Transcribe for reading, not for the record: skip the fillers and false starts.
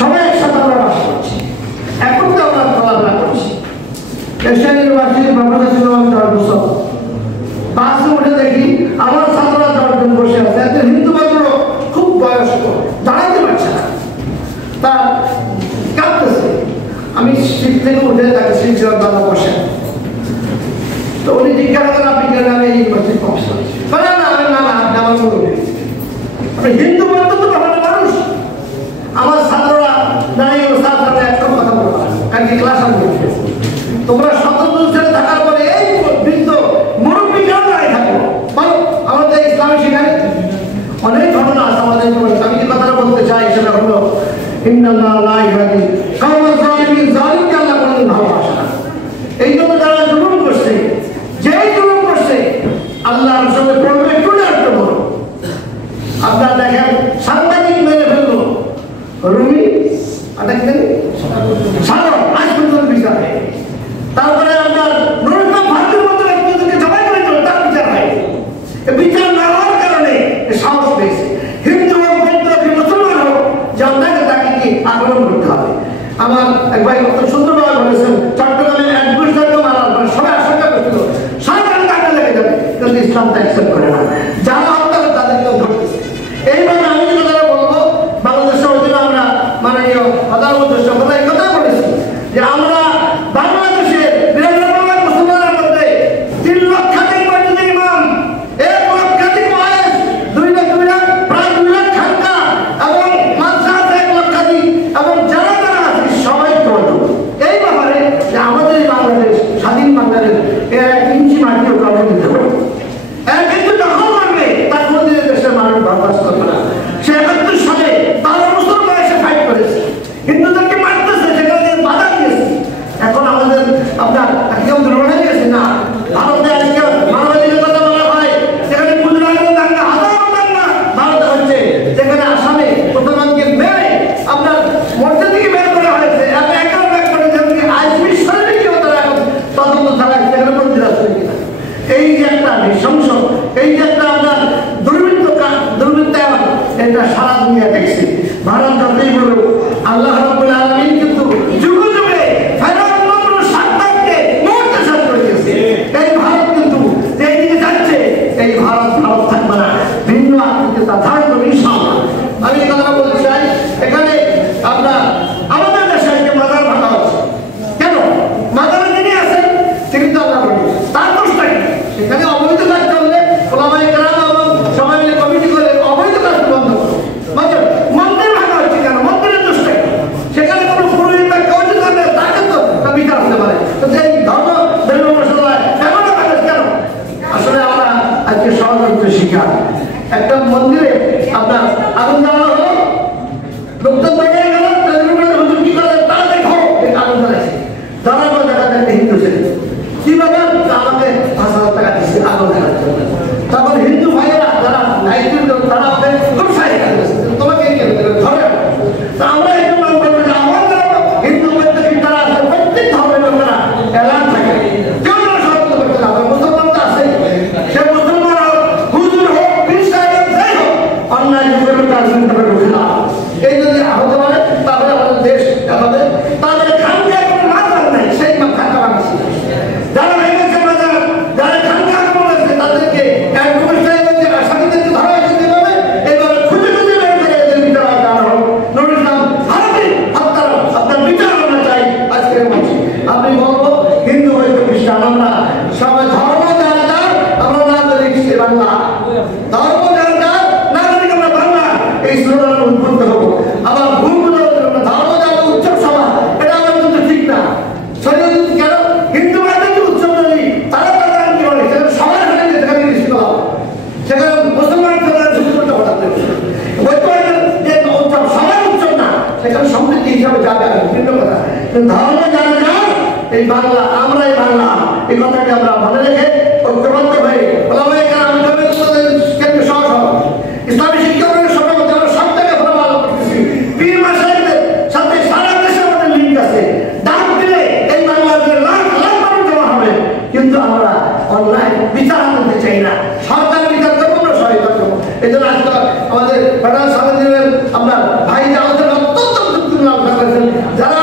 সবাই একসাথে আমরা বাস করছি, এখন তো আমরা চলাফেরা করছি। এশিয়া ইউনিভার্সিটির প্রফেসর ছিল 10 বছর, বাসে উঠে দেখি আমার ছাত্ররা 10 জন বসে আছে, এদের হিন্দু পাত্র খুব বয়স্ক, দাঁড়াতে পারছে না, তা কাঁদতেছে। আমি সিট থেকে উঠে তাকে সিট দেওয়ার দাদা বসে, তো উনি জিজ্ঞাসা করেন আপনি কেন? আমি এই ইউনিভার্সিটির প্রফেসর। না না না না, আপনি আমার মুরব্বী, আপনি হিন্দু পাত্র তো ভালো মানুষ। আমার ছাত্ররা দাঁড়িয়ে ছাত্ররা একটা কথা বলবো, কালকে ক্লাস আমি তোমরা স্বতন্ত্র ছেড়ে থাকার পরে এই বৃদ্ধ মুরব্বী কেন দাঁড়িয়ে থাকবো বলো? আমাদের ইসলামী শিখায় অনেক ঘটনা আছে আমাদের। আমি যে কথাটা বলতে চাই সেটা হলো এই জন্য যারা জুলুম করছে, যেই জুলুম করছে আল্লাহর সঙ্গে পড়বে একটু না একটু বড়। আপনার দেখেন সাংবাদিক মেরে ফেললো রুমি, আজ পর্যন্ত বিচার হয়। তারপরে আপনার নুরুল্লাহ ভারতের মতো ব্যক্তিদেরকে জবাই করে দিল, তার বিচার হয়। বিচার না হওয়ার কারণে সাহস পেয়েছে। হিন্দু হোক, বৌদ্ধ হোক, মুসলমান হোক, জানতাকে তাকে কি আক্রমণ করতে হবে। আমার এক ভাই কত সুন্দরভাবে বলেছেন, চট্টগ্রামে 21 জনকে মারার পরে সবাই আশঙ্কা করছিল সরকার টাকা লেগে যাবে, কিন্তু ইসলাম তা অ্যাকসেপ্ট করে না। যারা হত্যা করে তাদেরকেও ধরতেছে। এইভাবে আমি যে কথাটা বলবো, বাংলাদেশের অধীনে আমরা মাননীয় প্রধানমন্ত্রীর সঙ্গে এই কথা বলেছি যে আমরা বাংলাদেশের 92 মুসলমানের মধ্যে 3 লক্ষাধিক মসজিদ ইমাম, 1 লক্ষাধিক ওয়াইজ, 2 লাখ প্রায় 2 লাখ খানকা এবং মাদ্রাসা 1 লক্ষাধিক, এবং যারা যারা আছে সবাই করব এই ব্যাপারে যে আমাদের বাংলাদেশ স্বাধীন বাংলাদেশ এর 1 ইঞ্চি মাটিও কাউকে দিতে হবে। কিন্তু যখন মানবে তার মধ্যে দেশের মানুষ বরদাস্ত করবে না। সে 71 সালে 12 বছর বয়সে ফাইট করেছে, হিন্দুদেরকে মারতেছে, সেখানে বাধা দিয়েছে। এখন আমাদের আপনার একদম দুর্ঘটনা দিয়েছে না, ভারতে আজকে মানবাধিকার কথা বলা হয়, সেখানে গুজরাটের দাঙ্গা, হাজারো দাঙ্গা ভারতে হচ্ছে, যেখানে আসামে মুসলমানকে মেরে আপনার মসজিদ থেকে বের করা হয়েছে। একের ব্যাগ করে যেমনি আইসিবি শরীরকেও তারা এখন তদন্ত চালাচ্ছে, সেখানে মন্দির আসছে কিনা। এই যে একটা নৃশংস, এই যে একটা আপনার দুর্বৃত্তায়ন, এটা সারা দুনিয়া দেখছে। ভারত যতই বলুক, আল্লাহ রাব্বুল আলামিন কিন্তু যুগে যুগে ফেরাউন নমরুদ সাদ্দাতকে মুহূর্তে শেষ করে দিয়েছে। এই ভারত কিন্তু যেই দিকে যাচ্ছে, এই ভারত থাকবে না, ভিন্ন আকৃতিতে তা ধারণ করবে ইনশাআল্লাহ। আমি এই কথাটা বলতে চাই, এখানে আপনার আমাদের দেশে যে মাজার ভাঙা হচ্ছে, কেন মাজারে যিনি আছেন তিনি তো আল্লাহ বলি, তার দোষটা কি? সেখানে অবৈধ কাজ করলে ওলামায়ে কেরাম এবং সবাই মিলে কমিটি করে অবৈধ কাজ বন্ধ করো। মন্দির ভাঙা হচ্ছে কেন? মন্দিরের দোষটা কি? সেখানে কোনো পুরোহিত বা কেউ যদি করে তাকে তো বিচার হতে পারে। তো সেই ধর্ম মশলায় কেমন ভাঙা কেন? আসলে আমরা আজকে ষড়যন্ত্র শিকার। একটা মন্দিরে আপনার আগুন জ্বালানো হলো, লোকজন বেরিয়ে গেল, হুজুর কি করে তা দেখো, আগুন জ্বালাইছে, জ্বালার পর দেখা যায় হিন্দু ছেলে কি ব্যাপার, আমাকে 5,000 টাকা দিচ্ছে আগুন জ্বালার জন্য। তখন হিন্দু ভাইয়েরা যারা দায়িত্ব তারা হবে খুব সাহায্য করেছে, তোমাকে ধরে। তা আমরা এই জন্য বলবো যে আমাদের হিন্দু বৈদ্যুতিক তারা আছে, প্রত্যেক ধর্মের লোকেরা এলান থাকে, কেউ না সমাপ্ত করতে হবে। মুসলমান তো আছে, সে মুসলমান হোক, হুজুর হোক, খ্রিস্টান হোক, যাই হোক, অন্যায় যুগের কাজ করতে পারে না। এই যদি হতে পারে তাহলে আমাদের দেশ হবে। তাদের খানকা কোনো মাত্রা নাই, সেই খানকা বানাচ্ছে। যারা ভেঙেছে বাজার, যারা খানকা করেছে, তাদেরকে স্বামীদেরকে ধরা যেতে হবে, এইভাবে খুঁজে খুঁজে বের করে এদের বিচার দেওয়া হোক। নুরুল ইসলাম ভারতে হত্যার আপনার বিচার আমরা চাই আজকের মঞ্চে। আপনি বলবো হিন্দু হয়তো খ্রিস্টান, আমরা সবাই ধর্ম যার যার, আমরা নাগরিক বাংলা, ধর্ম যার যার, নাগরিক আমরা বাংলা, এই স্লোগান উদ্বুদ্ধ হবো। আবার ভূমিগুলো ধর্ম যার উৎসব সভা, এটা আমার কিন্তু ঠিক না। কেন হিন্দু ভাইদের উৎসব যদি তারা তারা কি বলে, সেখানে সবার হাতে যেখানে কৃষ্ণ হবে, সেখানে মুসলমান করতে হঠাৎ যে উৎসব সবার উৎসব না, সেখানে সমৃদ্ধি হিসাবে যাবে ভিন্ন কথা। ধর্ম যার যার, এই বাংলা, আমরা এই বাংলা, এই কথাকে আমরা মনে রেখে ঐক্যবদ্ধ হয়ে ওলামায়ে কেরাম, কেন্দ্রীয় সহসভাপতি, ইসলামী শিক্ষা বোর্ডের সভাপতি, আমরা সব জায়গায় ভালো করতেছি। পীর মাশায়েখদের সাথে সারা দেশে আমাদের লিঙ্ক আছে। ডাক দিলে এই বাংলাদেশের লাখ লাখ মানুষ জমা হবে, কিন্তু আমরা অন্যায় বিচার করতে চাই না। সরকার বিচার করবো, আমরা সহায়তা করবো। এই জন্য আজকে আমাদের ফেডারেল সমিতির আমরা ভাই যে আলোচনা যারা